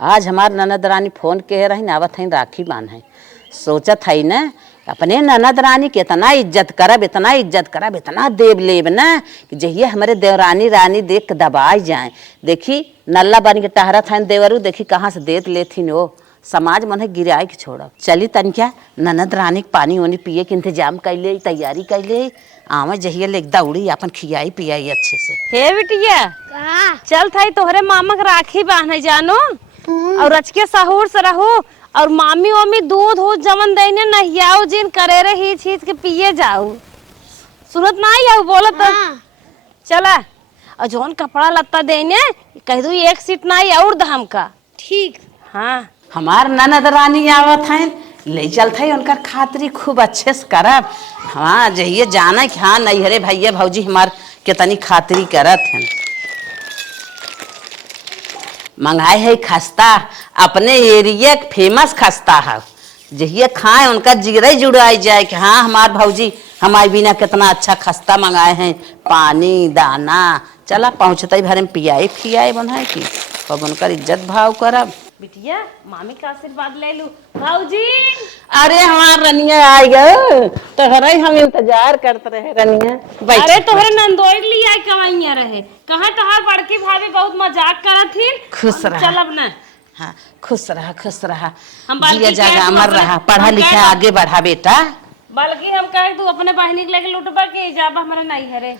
आज हमार ननद रानी फोन के रही न आवत है राखी बांध है। सोचत है न अपने ननद रानी के इतना इज्जत करब इतना देव लेब न कि जहिए हमारे देवरानी रानी देख के दबाई जाए। देखी नल्ला बन के टहरत है देवरू, देखी कहाँ से देत लेथिन वो समाज मन है गिराए के छोड़ब। चली तनिका ननद रानी के पानी वानी पिए के इंतजाम कैले तैयारी कैले आवा जहिए ले दौड़ी अपन खियाई पियाई अच्छे से। हे बिटिया चल थाई तोहरे मामा के राखी बांधे जानो और रचके सहूर से रहो और मामी वामी दूध हो जमन देने नहियाओ जिन करे रे ही चीज के पिए जाओ। सूरत ना आई बोलत चला और जोन कपड़ा लत्ता देने कह दू एक सीट ना आई और दाम का ठीक। हाँ हमार ननद रानी आवत है ले चलते है उनकर खातरी खूब अच्छे से करब। हाँ जहिए जाना कि हाँ नहीं हरे भैया भौजी हमार कितनी खातरी करत हैं। मंगाए है खस्ता अपने एरिया के फेमस खस्ता है, जहिए खाए उनका जिगरे जुड़ाई जाए कि हाँ हमार भौजी हमारे बिना कितना अच्छा खस्ता मंगाए हैं। पानी दाना चला पहुँचते भरे में पियाई खियाई बनाए की अब उनकर इज्जत भाव करब। बिटिया मामी का आशीर्वाद ले लू भाऊजी। अरे हमार रनिया आ गए तो हम इंतजार करते रहे रनिया। अरे तोहरे नंदोई लिया कमाइया रहे कहाँ तोहार बड़की भाभी बहुत मजाक करत थी। खुश रहा चल अब ना। हाँ खुश रहा हम जिया जगह अमर रहा पढ़ा लिखा आगे बढ़ा बेटा। बल्कि हम कहे तू अपने बहनी के लेके लुटबा के जाबा हमारा नहीं हरे।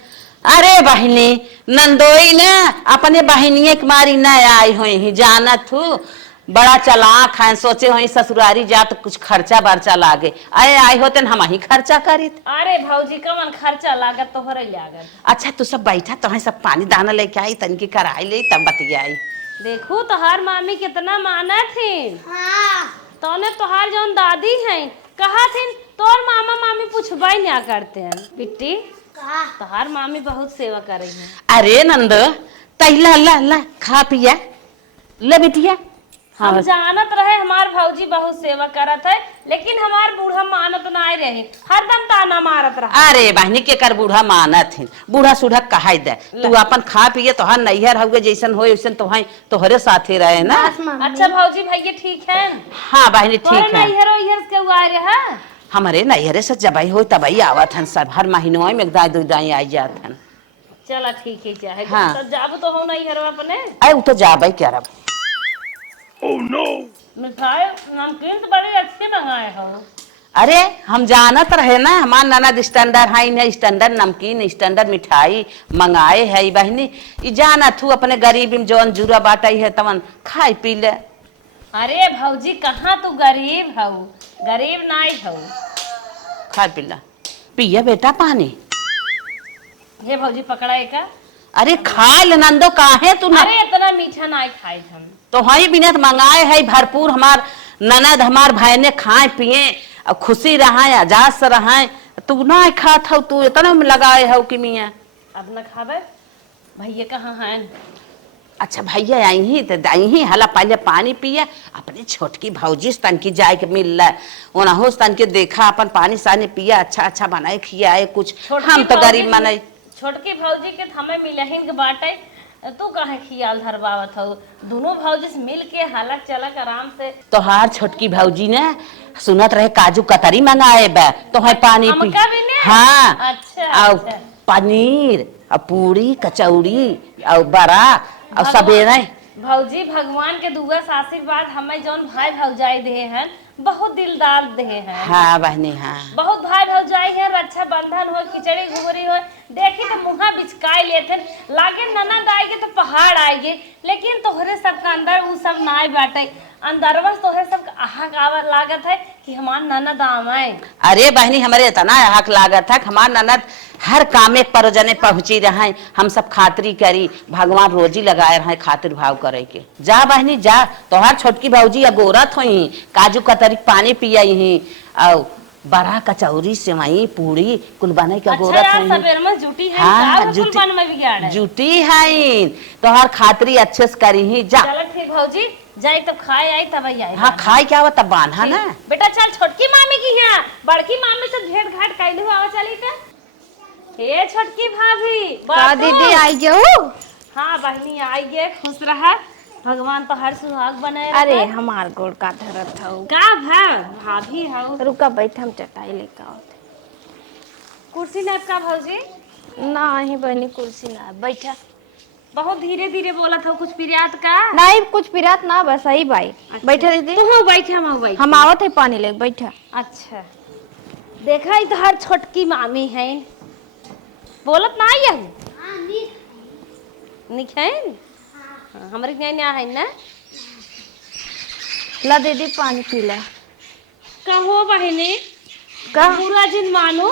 अरे बहनी नंदोई ने अपने बहनिये के मारी न आई हुई ही जानत हूँ बड़ा चलाक है, सोचे हुई ससुरारी जा तो कुछ खर्चा बर्चा लागे आए आई होते हम ही खर्चा करी। अरे भौजी कमन खर्चा लागत तोहरे लागत। अच्छा तू सब बैठा तो सब पानी दाना लेके आई तनकी कराई ले तब बतियाई। देखू तोहार मामी कितना माना थी। हाँ। तोने तोहार जौन दादी हैं कहा थी तोर मामा मामी पूछबा ही क्या करते हैं बिट्टी। तोहार मामी बहुत सेवा कर रही है। अरे नंद तैला ला ला खा पिया ले बिटिया। हाँ। हम जानत रहे हमार भौजी बहुत सेवा करत है लेकिन हमार बूढ़ा मानत ना आए रहे हरदम ताना मारत रहा। अरे बहनी के कर बूढ़ा मानत है बूढ़ा सूढ़ा कहा दे तू अपन खा पिए तोहार नैहर हुए जैसन हो वैसन तोहरे साथे रहे ना। अच्छा भौजी भैया ठीक है। हाँ बहनी ठीक है। नैहर के आए रहे हमारे नैहरे से जबई हो तबई आवत हन सब हर महीनों में दाई दो दाई आई जात हन। चला ठीक है चाहे हाँ। तो जाब तो हो नैहर अपने। अरे तो जाबई क्या रब। ओह नो मिठाई नमकीन तो बड़े अच्छे मंगाए हो। अरे हम जानत रहे ना हमार ननद स्टैंडर्ड है स्टैंडर्ड नमकीन स्टैंडर्ड मिठाई मंगाए है बहनी ई जानत हूँ अपने गरीब में जौन जुरा बाटाई है तवन खाई पी ले। अरे भौजी कहाँ तू गरीब हो गरीब नहीं हो खाई पी ला पिया बेटा पानी। ये भौजी पकड़ा का। अरे खा ले नंदो काहे तू ना। अरे इतना मीठा नहीं खाए हम तो हई बिना मंगाए है भरपूर हमार ननद हमार भाई ने खाए पिए और खुशी रहा आजाद से रहा तू ना खात हो तू इतना में लगाए हो कि मियाँ अब न खावे भैया कहाँ हैं। अच्छा भैया आई ही तो आई ही हला पहले पानी पिया अपने छोटकी भौजी स्तन की जाए के मिल रहा ओनाहो स्तन के देखा अपन पानी सानी पिया अच्छा अच्छा बनाए खियाए कुछ हम तो गरीब मनाई। छोटकी भौजी के हमें मिलहिन के बाटे तू काहे खियाल धरबावत हो दोनों भौजी से मिल के हालक चलक आराम से। तोहार छोटकी भौजी ने सुनत रहे काजू कतरी मंगाए बा तो है पानी पी। हाँ अच्छा पनीर और पूरी कचौड़ी और बड़ा और सबेरे भौजी भगवान के दुआ से आशीर्वाद हमें जौन भाई भौजाई दे हैं बहुत दिलदार दे हैं। हाँ बहनी हाँ बहुत भाई भौजाई है रक्षा बंधन हो खिचड़ी घुघरी हो देखी तो मुहा बिचकाई लेते लागे ननद आएगी तो पहाड़ आएगी लेकिन तोहरे सबका अंदर वो सब ना बाटे अंदरवा तोहरे सब आहक आवर लागत है कि हमार ननद आवे। अरे बहनी हमारे इतना आहक लागत है हमार ननद हर काम एक परोजने पहुंची रहे हम सब खातरी करी भगवान रोजी लगाए रहे खातिर भाव करे के। जा बहनी जा तोहार छोटकी भौजी अगोरत हुई काजू कतरी पानी पियाई ही और बड़ा कचौरी सेवई पूरी कुल बने के गोरत हुई। हाँ जुटी है तोहार खातरी अच्छे से करी ही जा। ठीक भौजी जाए तब खाए आई तब आई। हाँ खाए क्या हुआ तब बांधा ना बेटा चल छोटकी मामी की है बड़की मामी से भेंट घाट कैलू आवा चली तो। हे छोटकी भाभी दीदी आई जाओ। हाँ बहनी आई गे खुश रहा भगवान तो हर सुहाग बनाए अरे हमार गोड़ का धरत हौ। का भाभी हो रुका बैठ, हम चटाई लेकर आओ। कुर्सी नाप का भौजी नहीं बहनी कुर्सी ना बैठा। बहुत धीरे धीरे बोलत हो, कुछ पिरियात का नहीं कुछ पिरात ना, बस सही भाई। बैठा दीदी, तू बैठे हम बैठे। हम आवत है पानी ले, बैठा। अच्छा देखा इधर छोटकी मामी है, बोलत ना आई है निक है हमारे यहाँ है ना। ला दीदी पानी पी ले। कहो बहनी का पूरा दिन मानो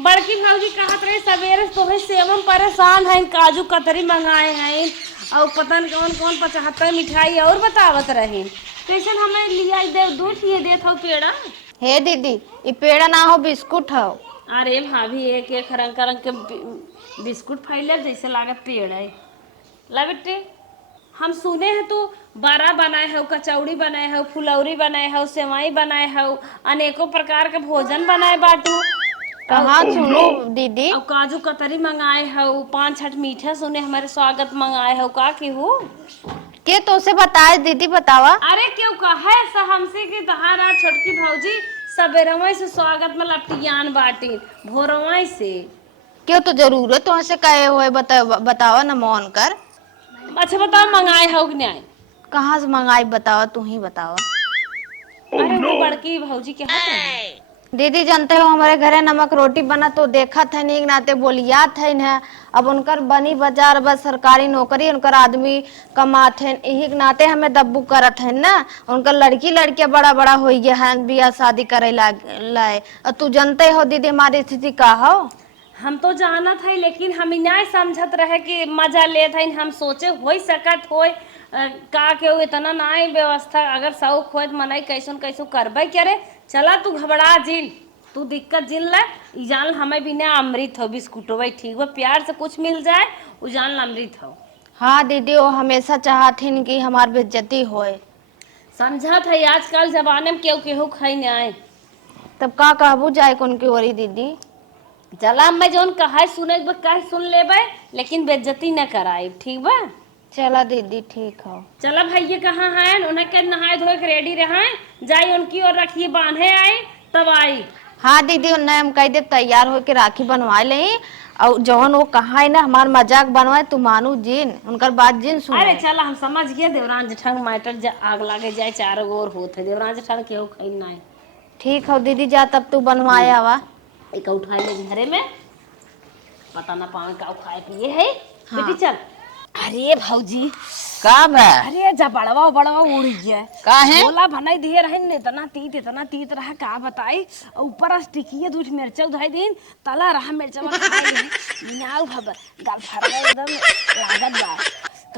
बड़की भाजी कहत रहे सवेरे तोहे सेवम परेशान है, काजू कतरी मंगाए हैं और पता न कौन कौन 75 मिठाई और बतावत रहे। कैसन हमें लिया दे दूध ये देत हो पेड़ा। हे दीदी ये पेड़ा ना हो, बिस्कुट हो। अरे भाभी एक एक रंग का रंग के बिस्कुट फैले जैसे लागत पेड़ है। ला बेटे हम सुने हैं तू बड़ा बनाए हो, कचौड़ी बनाए हो, फुलौरी बनाए हो, सेवई बनाए हो, अनेकों प्रकार के भोजन बनाए बाटू। कहाँ सुनो दीदी। और काजू कतरी मंगाए हो, 5-6 मीठा सुने हमारे स्वागत मंगाए हो का की हो के तो से बताए दीदी, बतावा। अरे क्यों कहे हमसे कि तहारा छोटकी भौजी सवेरवा से स्वागत में लपटियान बाटी भोरवा से। क्यों तो जरूरत तो ऐसे कहे हुए, बतावा ना मौन कर। अच्छा बताओ मंगाए हो कि नहीं। कहाँ से मंगाई बतावा, तू ही बतावा। अरे वो बड़की भौजी के हाथ में। दीदी जानते हो हमारे घरे नमक रोटी बना तो देखा था नहीं नाते बोलियात है न। अब उनकर बनी बाजार बस सरकारी नौकरी, उनकर आदमी कमात है, यही के नाते हमें दब्बू करत है ना। उनकर लड़की लड़कियां बड़ा बड़ा हो गया है, बियाह शादी करे लाए। और तू जानते हो दीदी हमारी स्थिति का हो। हम तो जानत है लेकिन हम नहीं समझत रहे कि मजा लेत है। हम सोचे हो सकत हो का के इतना ना व्यवस्था अगर शौक हो मनाई कैसन कैसो करबे करे। चला तू घबरा जिन, तू दिक्कत जिन ला जान हमें बिना अमृत हो बिस्कुटो भाई ठीक हो, प्यार से कुछ मिल जाए वो जान अमृत हो। हाँ दीदी वो हमेशा चाहथिन कि हमार बेइज्जती होए। समझत है आजकल जमाने में केहू केहू खाई न आए। तब का कहबू जाए कौन की ओरी दीदी। चला मैं जौन कहा सुने कह सुन लेबे लेकिन बेइज्जती न कराए ठीक बा। चला दीदी ठीक हो। चला भैया कहाँ हैं, उन्हें के नहाए धोए के रेडी रहे जाई उनकी और रखिए बांधे आई तब आई। हाँ दीदी उन्हें हम कह दे तैयार हो के राखी बनवा ले। और जौन वो कहा है ना हमार मजाक बनवाए तू मानू जिन, उनकर बात जिन सुन। अरे चला हम समझ गए देवरान जेठान मैटर आग लागे जाए चारों ओर होते देवरान जेठान केहू खाई ना है। ठीक हो दीदी जा तब तू बनवाए आवा। एक उठाए ले घरे में पता ना पावे का खाए पिए है। हाँ। बेटी चल। अरे भौजी का बा अरे जब बड़वा उड़ गया का है बोला भनाई दिए रहे इतना तीत रहा का बताई। ऊपर टिकिए दूध मिर्चा उधाई दिन तला रहा मिर्चा खाए नियाऊ भबर गाल फरवा एकदम लागत बा।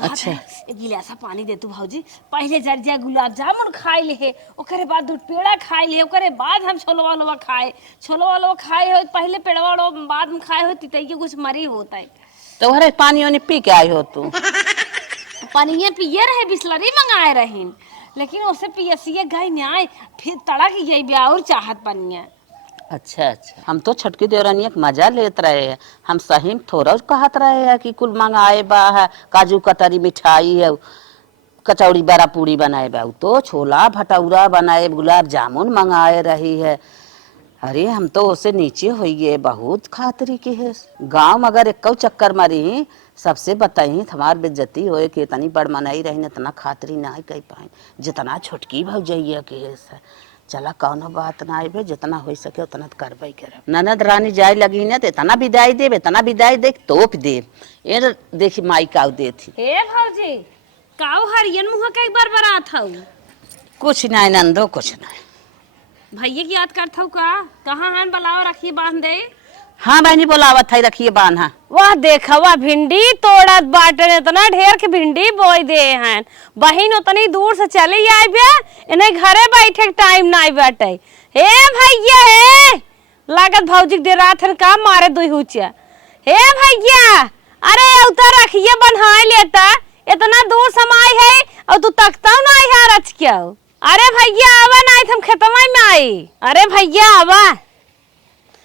अच्छा एक गिलासा पानी दे तू भौजी, पहले जर्जिया गुलाब जामुन खाए ले ओकरे बाद दूध पेड़ा खाए ले ओकरे बाद हम छोलवा खाए हो पहले पेड़वा बाद में खाए हो तितई के कुछ मरी होता है। तोहरे पानी ओनी पी के आई हो तू। पानी पिए रहे बिस्लरी मंगाए रहे लेकिन उसे पियसिए गए न्याय फिर तड़क गई ब्याह और चाहत पनिया। अच्छा हम तो छटकी देवरानी के मजा लेत रहे हैं। हम सही में थोड़ा कहत रहे हैं कि कुल मंगाए बा है काजू कतरी मिठाई है कचौड़ी बड़ा पूड़ी बनाए बा तो छोला भटूरा बनाए गुलाब जामुन मंगाए रही है। अरे हम तो उसे नीचे हो गए बहुत खातरी के है। गांव मगर एक चक्कर मारी सबसे बताई हमार बेइज्जती होए कि इतनी बड़ मनाई रही इतना खातरी ना कह पाए जितना छोटकी भौजैया के है। चला कौनो बात ना आए जितना हो सके उतना करबे करे। ननद रानी जाए लगी ना तो इतना विदाई देव इतना विदाई दे तोप देव ये देखी माई काऊ देती। हे भौजी काऊ हरियन मुँह का एक बार बरात हूँ कुछ नहीं नंदो कुछ नहीं। भैया की याद करता हूँ का कहाँ हैं बलाओ रखिए बांध दे। हाँ बहनी बोलावत है रखिए बांधा। वाह देखवा भिंडी तोड़त बाटन इतना ढेर के भिंडी बोई दे हैं बहिन उतनी दूर से चली आई बे इन्हें घरे बैठे टाइम ना बाटे। हे भैया हे लागत भौजी दे रात का मारे दुई हुचिया। हे भैया अरे उतर रखिए बन्हाई लेता इतना दूर समाई है और तू तकता ना है रच क्या। अरे भैया आवा ना हम खेतवा में आई। अरे भैया आवा।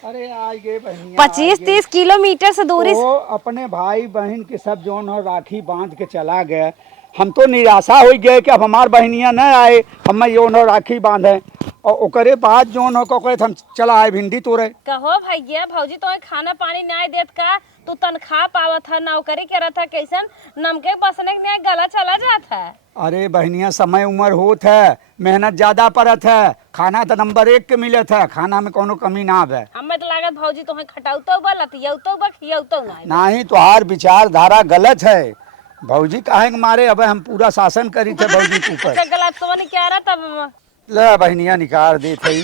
अरे आज गए बहनिया 25-30 किलोमीटर से दूरी तो अपने भाई बहन के सब जोन हो राखी बांध के चला गया हम तो निराशा हो गए कि अब हमार बहनियां न आए, हम जो न राखी बांधे। और ओकरे बाद जो न को हम चला आए भिंडी तोड़े। कहो भैया भौजी तो खाना पानी नहीं देत का, तू तनख्वाह पावत है, नौकरी करत है, कैसन नमके बसने के गला चला जात है। अरे बहनिया समय उम्र होत है, मेहनत ज्यादा पड़त है, खाना तो नंबर 1 के मिलत है, खाना में कोनो कमी ना है। हमें तो लागत भौजी तो खटाउतो बा लतियौतो बा खियौतो नहीं तोहार विचारधारा गलत है। भौजी काहे के मारे अब हम पूरा शासन करी थे भौजी के ऊपर। अच्छा गलत समझ क्या रहा तब ले बहनिया निकाल दे थी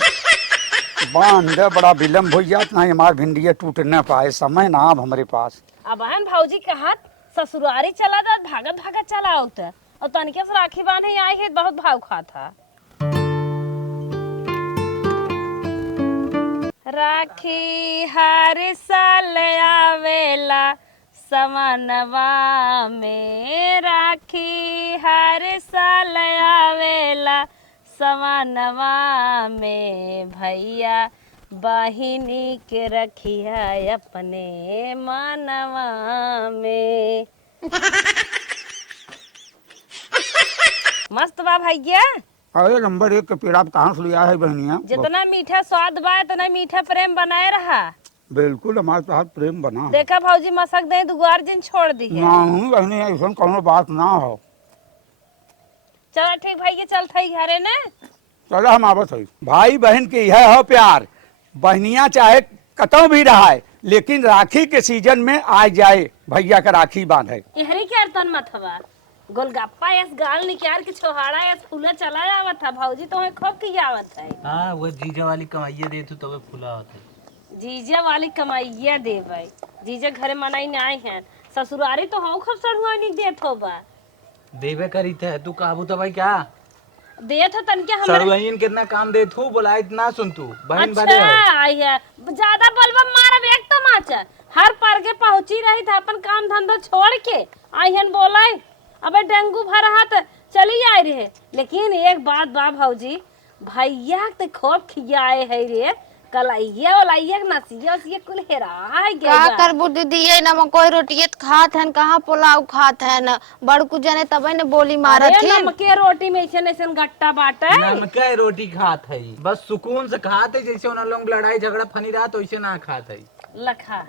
बांध बड़ा विलम्ब हो जात, नहीं हमार भिंडिया टूट न पाए, समय ना अब हमारे पास। अब बहन भौजी कहत ससुरारी चला जा, भागत भागत चला होता और तनिके से राखी बांधे आई है, बहुत भाव खाता। राखी हर साल आवेला समनवा में, राखी हर साल आवेला समनवा में, भैया बहिनी के रखिया अपने मनवा में। मस्त बा भैया। अरे नंबर 1 के पेड़ आप कहाँ से लिया है बहनिया? जितना मीठा स्वाद बा इतना मीठा प्रेम बनाए रहा। बिल्कुल हमारे साथ प्रेम बना। देखा भौजी मसक दे दुआर दिन छोड़ दी है। नहीं बहनी ऐसा कोनो बात ना हो। चलो ठीक भैया चल थई घरे ने। चलो हम आवत है। भाई बहन के यह हो प्यार, बहनिया चाहे कतौ भी रहा है लेकिन राखी के सीजन में आ जाए भैया का राखी बांधे। इहरी के तन मथवा गोलगप्पा एस गाल निकाल के छोहाड़ा एस फूला चला आवत था भौजी तो खूब की आवत है। हाँ वो जीजा वाली कमाइया दे तू तबे फूला होता है। जीजा वाली कमाइया दे भाई, जीजा घरे मनाई नहीं है, ससुरारी तो हम खूब सरुआ नहीं देत हो बा। देवे करी थे तू काबू तो भाई क्या देत हो तनके हमरे सरवैन कितना काम दे तू बोला इतना सुन तू बहन बड़े अच्छा हो। आई है ज्यादा बलबा मारब एक तमाचा हर पर के पहुंची रही था अपन काम धंधा छोड़ के आई हन बोला अबे डेंगू भर हाथ चली आए रहे। लेकिन एक बात बा भौजी भैया ते खूब खियाए है रे, कलाइया वालाइया नसिया से कुल हेरा है क्या करबू दीदी, ये ना कोई रोटियत खात है, कहाँ पुलाव खात है न, बड़कू जने तबे ने बोली मारत अरे थी। नमके रोटी में ऐसे ऐसे गट्टा बाटा नमके रोटी खात है, बस सुकून से खात है, जैसे उन लोग लड़ाई झगड़ा फनी रहा तो वैसे ना खात है। लखा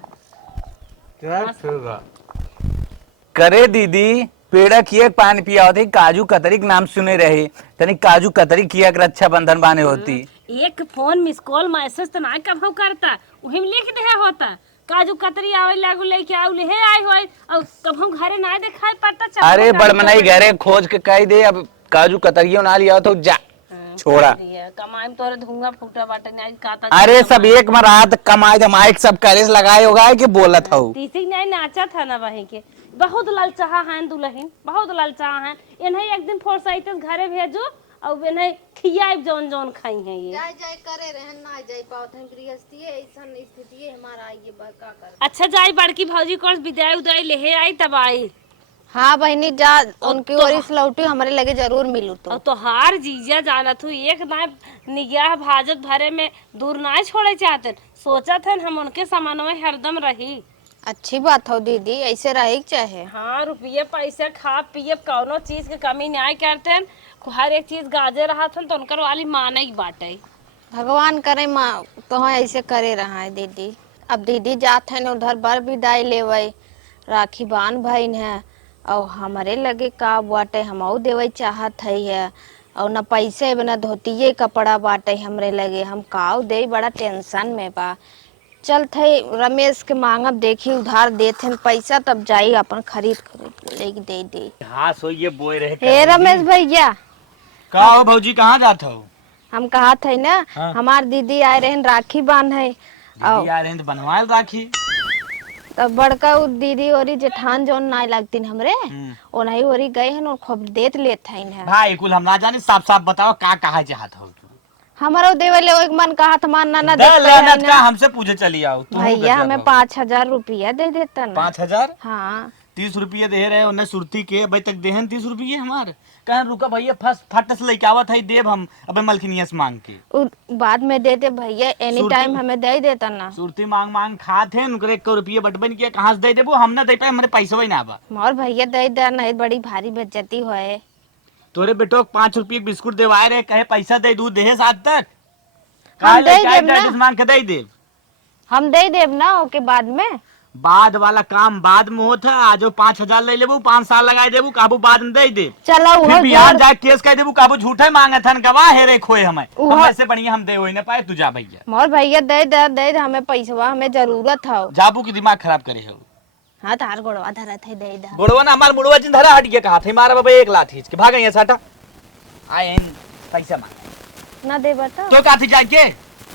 करे दीदी पेड़ा किए पानी पिया होते काजू कतरी के नाम सुने रहे तनी काजू कतरी किया कर रक्षा बंधन बाने होती। एक फोन मिस कॉल मैसेज तो ना कब करता वही में लिख दे होता काजू कतरी आवे लागू लेके आउ ले आए होय और कब हम घरे ना दिखाई पड़ता चल। अरे बड़मनाई घरे खोज के कह दे अब काजू कतरियो ना लिया तो जा छोड़ा कमाई में तोरे धुंगा फूटा बाटे नहीं काता। अरे सब एक मरात कमाए धमाए सब करेस लगाए होगा कि बोलत हूँ तीसी नहीं नाचा था ना वही के बहुत ललचाहा हैं दुल्हन बहुत ललचाहा हैं इन्हें एक दिन फोर्साइट घरे भेजो और इन्हें खियाई जौन जौन खाई हैं ये जाय जाय करे रहन ना जाय पावत है गृहस्थी है ऐसा स्थिति है हमारा ये का कर। अच्छा जाई बड़की भौजी कोर्स विदाई उदाई ले आई तब आई। हाँ बहनी जा उनकी और इस लौटी हमारे लगे जरूर मिलू तो। और तोहार जीजा जाना तू एक ना निगाह भाजत भरे में दूर ना छोड़े चाहते सोचा थे हम उनके सामान में हरदम रही। अच्छी बात हो दीदी ऐसे रहे चाहे। हाँ रुपये पैसे खा पिए कौनो चीज के कमी नहीं करते हर एक चीज गाजे रहा था तो उनकर वाली माने ही बाटे भगवान करे माँ तो ऐसे करे रहा है दीदी। अब दीदी जात है उधर बर विदाई लेवे राखी बांध भईन है और हमारे लगे का बाटे हम देवे चाहत है और न पैसे न धोतिये कपड़ा बाटे हमरे लगे हम काव दे बड़ा टेंशन में बा। चल थे रमेश के मांगब देखी उधार देते पैसा तब जाई अपन खरीद लेके दे दे। हाँ सो ये बोए रहे हे रमेश भैया का हो भौजी कहाँ जात हो? हम कहा थे ना हाँ। हमार दीदी आए रहे राखी बांध है दीदी आ रहे हैं तो बनवाए राखी तब बड़का उ दीदी और जेठान जोन ना लगती हमरे ओनाही ओरी गए हैं और खूब देत लेत हैं भाई कुल हम ना जाने साफ साफ बताओ का कहा चाहत हो तू हमारो देवे ले एक मन कहा था मान ना दे लेनत का हमसे पूछे चली आओ तू भैया हमें 5,000 रुपया दे देता ना। 5,000 हाँ 30 रुपये दे रहे उन्हें सुरती के अभी तक देहन 30 रुपये हमारे कहाँ रुका भैया फट से लेके आवत है देव हम अबे मलखनिया से मांग के बाद में देते भैया, एनी टाइम हमें दे देता ना। सुरती मांग मांग खाते हैं उनके 1 रुपये बटबन किया कहाँ से दे देबो हम ना दे पाए हमारे पैसा ही ना आवा। मोर भैया दे दे, नहीं बड़ी भारी बेइज्जती होए। तोरे बेटो 5 रुपये बिस्कुट देवाए रहे कहे पैसा दे दूध दे साथ तक हम दे देब ना, मांग के दे देव हम दे देब ना ओके बाद में। बाद वाला काम बाद में होता है। आज 5,000 ले लेबू 5 साल लगाए देबू काबू बाद में दे दे। चलो फिर बिहार जाके केस कह देबू काबू झूठे मांगे थन गवाह हेरे खोए हमें ऐसे बढ़िया हम दे हो ना पाए तू जा भैया। मोर भैया दे दे हमें पैसा, हमें जरूरत हो। जाबू की दिमाग खराब करे हो। हाँ तार गोड़वा धरा थे दे दे। गोड़वा ना हमार मुड़वा जिन धरा हट गया कहा थे मारा बाबा 1 लाठी के भागा यहाँ साटा आए पैसा मांगे ना दे बता तो का थी जाके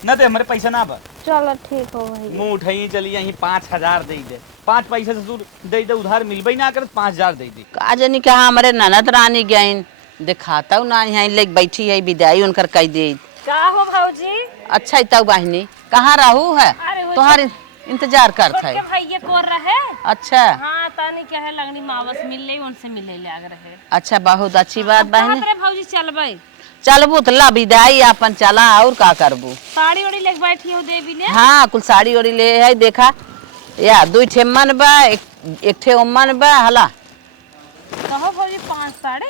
न दे हमारे पैसा ना बा। चलो ठीक हो भैया। मुंह उठाई चली यहीं 5,000 दे दे 5 पैसे से दूर दे दे उधार मिलबे ना कर 5,000 दे दे। का जानी कहा हमारे ननद रानी गईन दिखाता हूँ ना यहाँ ले बैठी है विदाई उनकर कह दे। का हो भौजी? अच्छा ही तब बहनी कहाँ रहू है तुम्हारे इंतजार करता है भैया कोर रहे। अच्छा हाँ तानी क्या है लगनी मावस मिल ले उनसे मिले लाग रहे। अच्छा बहुत अच्छी बात बहनी। भौजी चलबे चलबू तो ला विदाई अपन चला और का करबू। साड़ी ओड़ी लेके बैठी हो देवी ने। हाँ कुल साड़ी ओड़ी ले है देखा या 2 ठे मन बा एक ठे ओमन बा हला कहो भौजी 5 साड़ी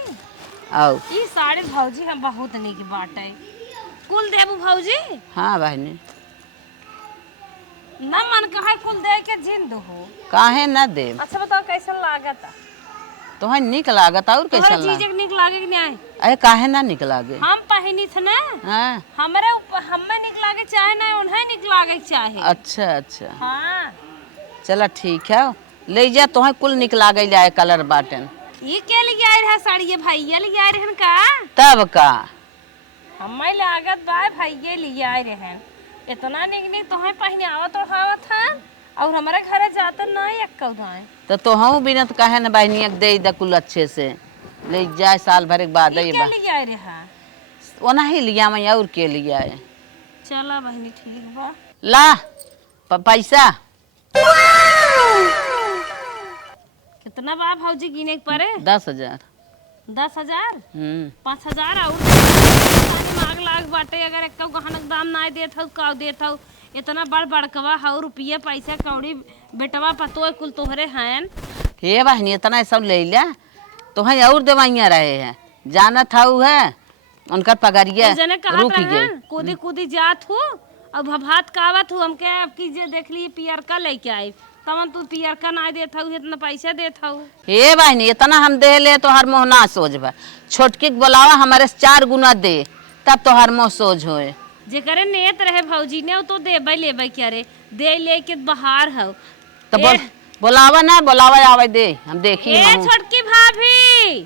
आओ ई साड़ी भौजी हम बहुत निक बाटे कुल देबू भौजी। हाँ बहनी ना मन कहे कुल दे के जिंद हो काहे न दे। अच्छा बताओ कैसा लागत? तुम्हें निक लागत और कैसा तोहर चीज निक लागे कि नहीं? अरे काहे ना निक लागे। हम पहिनी थ ना हाँ हमरे हमें निक लागे चाहे ना उन्हें निक लागे चाहे। अच्छा अच्छा हाँ चला ठीक है ले जा तुम्हें कुल निक लागे जाए कलर बाटन। ये क्या ले आए रहा साड़ी ये भैया ले आए रहन का? तब का हमें लागत बा भैया ले आए रहन इतना निक निक तोहे पहने आवत ओढ़ावत हन और हमारे घरे जाता ना एक उधाए तो तोहू बिना तो कहे न बहनी दे द कुल अच्छे से ले जाए साल भर के बाद क्या ले आए रहा? ओना ही लिया मैं और के लिया है। चला बहनी ठीक बा ला पैसा कितना बा भौजी गिने के परे? 10,000। 10,000 5,000 और मांग लाग बाटे अगर एक गहनक दाम ना देत हौ का देत हौ इतना बड़ बड़कवा हौ रुपया पैसा कौड़ी बेटवा पतो कुल तोहरे हैं। हे बहनी इतना सब ले लिया तुम्हें और दवाइयाँ रहे हैं जाना था है उनका पगारिया जने कहा रुक गए कूदी कूदी जात हो अब भात कावत हो हमके आपकी जे देख ली पियर का लेके आई तवन तू पियर का ना देत हौ इतना पैसा देत हौ। हे बहनी इतना हम दे ले तो हर मोह ना सोचबा छोटकी के बोलावा हमारे से 4 गुना दे तब तो हर मोह सोच होए। जे करे नेत रहे भौजी ने तो देबे लेबे क्या रे दे लेके बाहर हो तो बोलावा ना बोलावा आवे दे हम देखी। ए छोटकी भाभी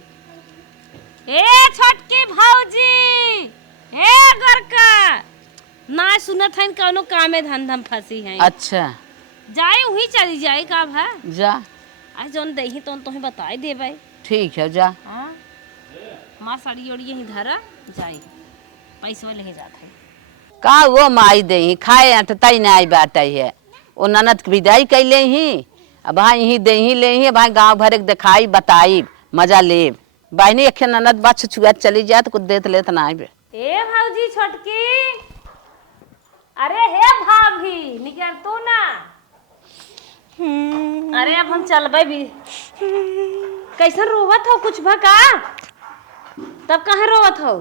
ए छोटकी भौजी ए गोरका ना सुनत हन कोनो कामे धंधम फंसी है। अच्छा जाए वही चली जाए का भा जा आज जोन दही तो तुम्हें बताई देबे। ठीक है जा हां मार साड़ी ओड़ी यही धरा जाई पैसा लेके जात है का वो माई दे खाए अटताई ना आई बाटा है ओ ननद के विदाई कैले ही अब भाई यही दे ही ले ही भाई गांव भर के दिखाई बताई मजा ले बहनी एक ननद बात छुआ चली जाए तो कुछ देत लेत ना आबे। ए भौजी छोटकी अरे हे भाभी निकल तू ना। अरे अब हम चलबे भी कैसन रोवत हो कुछ भका तब कहाँ रोवत हो?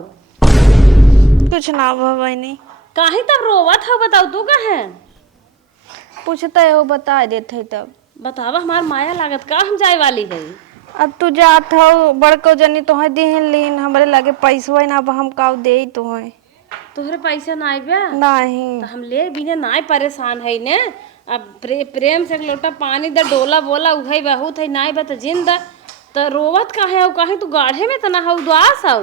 कुछ ना भवानी काहे तब रोवत हो बताओ तू कहाँ पूछते हो बता देते तब बतावा हमार माया लागत का हम जाए वाली है। अब तू जात हो बड़को जनी तोहे दिहन लीन हमरे लगे पैसा ना हम काव दे तोहे तोहरे पैसा ना आइबे नहीं तो हम ले बिना ना परेशान है ने अब प्रेम से एक लोटा पानी द डोला बोला उहई बहुत है ना बता जिंदा तो रोवत काहे हो काहे तू गाढ़े में तना हो उदास हो।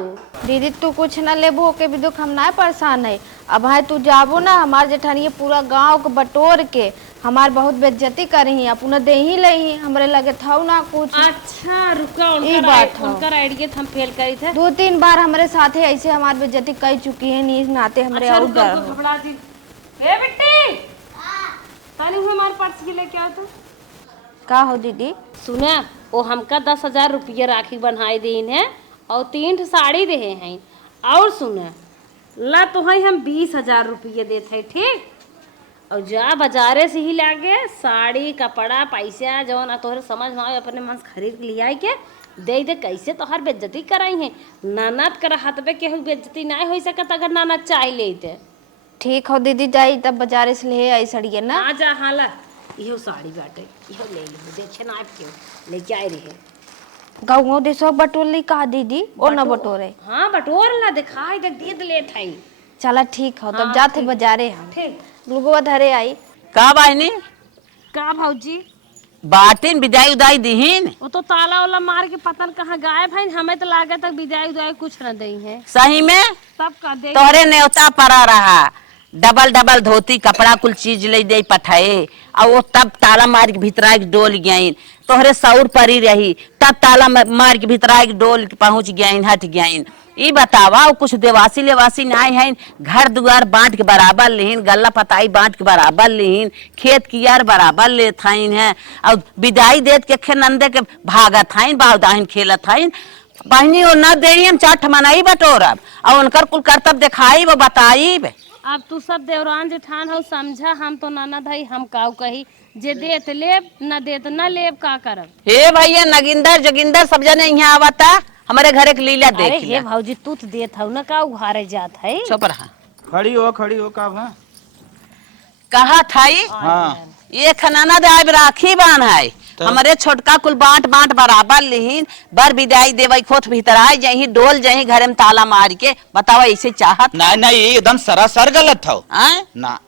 दीदी तू कुछ ना लेबो के भी दुख हम ना परेशान है। अब है तू जाबो ना हमार जेठानी पूरा गांव के बटोर के हमार बहुत बेइज्जती करही अपना दे ही लही हमरे लगे था ना कुछ। अच्छा रुका उनका आइडिया हम फेल करी थे 2-3 बार हमारे साथ ऐसे हमार बेइज्जती कर चुकी है नीस नाते हमरे और डर घबरा दी। ए बेटी तानी हुए हमारे पर्स के लेके आओ तो का हो दीदी? सुना वो हमका 10,000 रुपये राखी बनाई दीन है और 3 साड़ी दे हैं। और सुना ला तो है हम 20,000 रुपये देते हैं, ठीक। और जा बाजारे से ही लागे साड़ी कपड़ा पैसा जौन तोहरे समझ में आए अपने मन से खरीद लिया के दे कैसे तोहर बेइज्जती कराई है। ननद कर हाथ पे केहू बेइज्जती नहीं हो सकत अगर ननद चाह लेते। ठीक हो दीदी, जाई तब बाजारे से ले आई सड़िए ना। आ जा हाला इहो साड़ी बाटे इहो ले ली देखे ना क्यों लेके आए रहे। गाँव देशो बटोली का दीदी ओ न बटोरे। हाँ बटोर ला दिखाई देख दे ले थाई। चला ठीक हो तब जाते बाजारे हम। ठीक लोगवा धरे आई। का बहनी का भौजी बाटिन विदाई उदाई दीहिन? वो तो ताला वाला मार के पता न कहाँ गायब है। हमें तो लागे तक विदाई उदाई कुछ न दई है। सही में तब का दे तोहरे न्योता पड़ा रहा, डबल डबल धोती कपड़ा कुल चीज ले दे पठाए और वो तब ताला मार के भीतरा के डोल गई। तोहरे सौर परी रही तब ताला मार के भीतरा के डोल पहुंच गई हट गई। ई बतावा वो कुछ देवासी लेवासी नहीं है, घर दुआर बांट के बराबर लेहिन, गल्ला पताई बांट के बराबर लेहिन, खेत कियार बराबर लेत हईन है और विदाई देत के खे नंदे के भागत हईन बावदाहिन खेलत हईन। बहनी वो न दे हम चाट मनाई बटोरब और उनकर कुल कर्तव्य दिखाई वो बताई। अब तू सब देवरान जेठान हो समझा, हम तो ननद है हम काऊ कही जे देत लेब न देत न लेब का करब। हे भैया नगिंदर जोगिंदर सब जने यहाँ आवता हमारे घरे के लीला अरे देख हे भौजी तू तो देत हऊ न का उघारे जात है। चुप रहा। खड़ी हो का भा? कहा थाई हाँ ये खनाना दे आब राखी बान है हमारे छोटका कुल बांट बांट बराबर लिहिन बर विदाई देवई खोत भीतर आई जही डोल जही घरे में ताला मार के बतावा ऐसे चाहत नहीं नहीं एकदम सरासर गलत था आय? ना।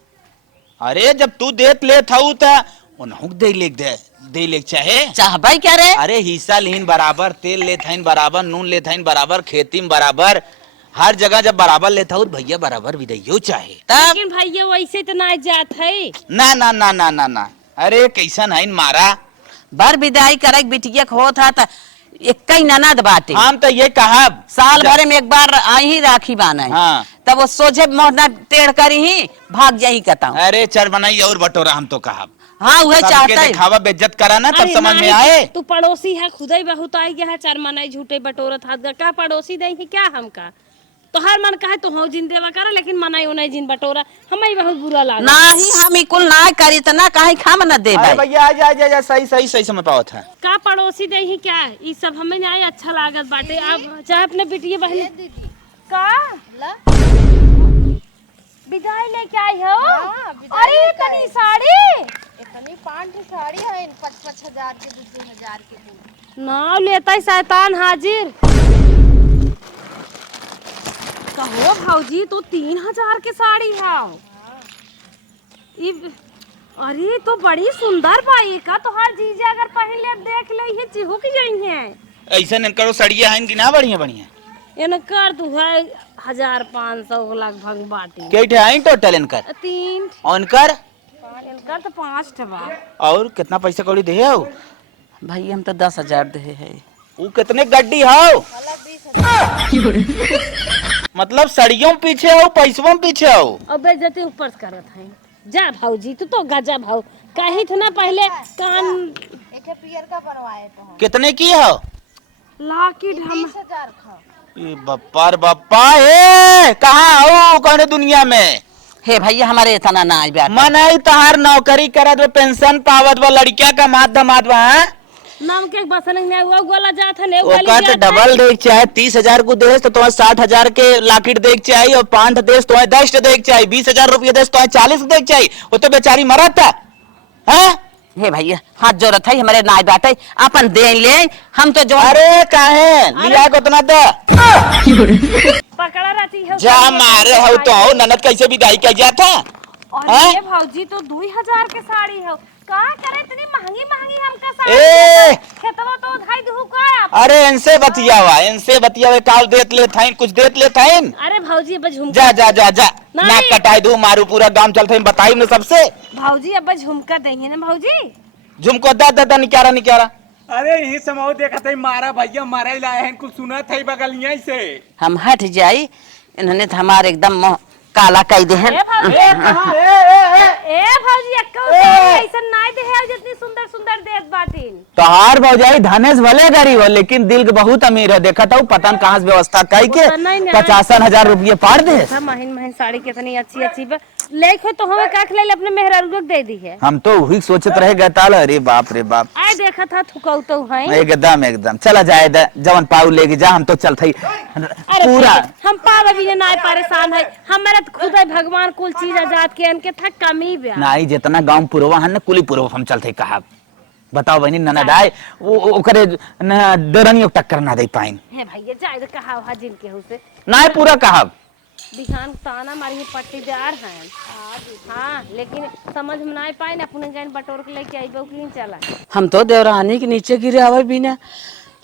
अरे जब तू देत ले था उन्हों दे ले चाहे चाहबाई क्या रे? अरे हिस्सा लीन बराबर, तेल ले थाइन बराबर, नून ले थाइन बराबर, खेती में बराबर, हर जगह जब बराबर लेता हूँ भैया बराबर विदाइयो चाहे। तब लेकिन भैया वैसे तो ना जात है। ना ना ना ना ना ना अरे कैसा नहीं मारा बर विदाई करे बिटिया हो था त एक ही ननद बाटे। हम तो ये कहा साल भर में एक बार आई ही राखी बाना हाँ। तब वो सोझे मोहना टेढ़ करी ही भाग जाही कताऊ। अरे चर बनाई और बटोरा हम तो कहा हाँ वह चाहता है खावा बेइज्जत करा ना तब अरे समझ में नहीं, आए। तू पड़ोसी है खुद ही बहुत आई गया है चार मनाई झूठे बटोरत हाथ का पड़ोसी दे ही क्या हमका तो हर मन कहे तो हो जिन देवा कर लेकिन मनाई उनाई जिन बटोरा हमें बहुत बुरा लगा। नहीं हम ही कुल ना करी त ना काहे खाम न दे अरे भैया आ जा सही सही सही समझ पाओ था का पड़ोसी दे ही क्या ये सब हमें नहीं अच्छा लागत बाटे। आप चाहे अपने बिटिया बहन का विदाई लेके आई हो। अरे कनी साड़ी इतनी 5 साड़ी है 5,000 के 2,000 के नाव लेता है शैतान हाजिर। कहो भाऊजी तो 3,000 के साड़ी है। अरे तो बड़ी सुंदर बाई का तो हर जीजा अगर पहले देख ले ही चिहुक जाई है। ऐसा न करो सड़िया है कि ना बढ़िया बढ़िया इनकर तो है 1,500 लगभग बाटी। केठे आई टोटल इनकर 3 उनकर इनकर तो 5 ठबा। और कितना पैसा कौड़ी दे हो भाई हम तो 10,000 दे है। वो कितने गड्डी हो मतलब सड़ियों पीछे हो पैसों पीछे हो और बेइज्जती ऊपर से करत है। जा भाऊजी तू तो गजा भाऊ कही थे ना पहले कान एक पियर का बनवाए तो कितने की हो लाकिट हम 20,000 खा। ये बप्पा रे बप्पा हे कहाँ हो कौन दुनिया में हे भैया हमारे इतना ना आई मनाई तहार नौकरी करत वो पेंशन पावत वो लड़किया का मात दमात वहाँ नाम के बसन में हुआ गोला जात है ओका तो डबल देख चाहे 30,000 को देश तो तुम्हें 60,000 के लाकिट देख चाहिए और 5 देश तुम्हें 10 देख चाहिए 20,000 रुपये देश तुम्हें 40 देख चाहिए वो तो बेचारी मरा था है? हे भैया हाथ जोड़त है हमारे नाई बाटे अपन दे ले हम तो जो अरे काहे लिया को उतना दे पकड़ा रहती है जा मारे हो तो हो ननद कैसे विदाई किया जाता और ये भाऊजी तो 2,000 के साड़ी है का करे इतनी महंगी महंगी हमका साड़ी ए खेतवा तो धाई धुका। अरे इनसे बतियावा काल देत ले थाइन कुछ देत ले थाइन अरे भाऊजी अब झुमका जा जा जा जा ना कटाई दू मारू पूरा गांव चलते बताई ना सबसे भाऊजी अब झुमका देंगे ना भाऊजी झुमको दा निकारा अरे यही समाओ देखा था मारा भैया मारा ही लाए हैं कुछ सुना था बगलिया से हम हट जाई इन्होंने तो हमारे एकदम काला कई दे ए भौजी अक्का ऐसा नाय दे है जितनी सुंदर सुंदर देत बाटिन। तोहार भौजाई धनेश भले गरीब हो लेकिन दिल के बहुत अमीर है। देखा था पतन कहाँ से व्यवस्था कई के 50,000 रुपये पार दे। महीन महीन साड़ी कितनी अच्छी अच्छी लेखो तो हमें काख ले अपने मेहरारू को दे दी है। हम तो वही सोचत रहे गए ताल। अरे बाप रे बाप आए देखा था थुकाऊ तो है एकदम एकदम। चला जाए जवन पाऊ लेके जा। हम तो चलते ही पूरा हम पावे भी ना परेशान है। हमारा तो खुद है भगवान कुल चीज आजाद के इनके था कमी बया नहीं जितना गांव पुरवा है ना कुली पुरवा हम चलते कहा। बताओ बहनी ननद आए ओकरे डरनियो टक्कर ना दे पाइन है भैया जाए तो कहा वहां जिनके हो से ना पूरा कहा बिहान ताना मारी पट्टीदार हैं। हाँ लेकिन समझ में ना पाए ना पुणे गैन बटोर के लेके आई बहु की चला। हम तो देवरानी के नीचे गिरे आवे भी ना।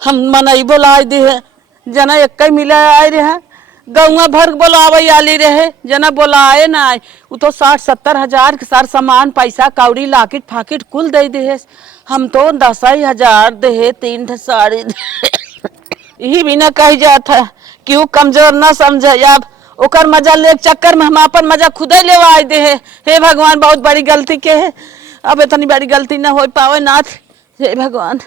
हम मनई बोलाए दे है जना एक मिले आए रहे गौवा भर बोलावे आली रहे जना बोलाए ना आए। वो तो 60-70 हजार के सार सामान पैसा कौड़ी लाकिट फाकिट कुल दे दे। हम तो 10,000 दे 3 साड़ी यही भी ना कही जाता है क्यों कमजोर ना समझे। अब ओकर मजा ले चक्कर में हम अपन मजा खुदे ले आए दे है। हे भगवान बहुत बड़ी गलती के है। अब इतनी बड़ी गलती ना हो पावे नाथ। हे भगवान।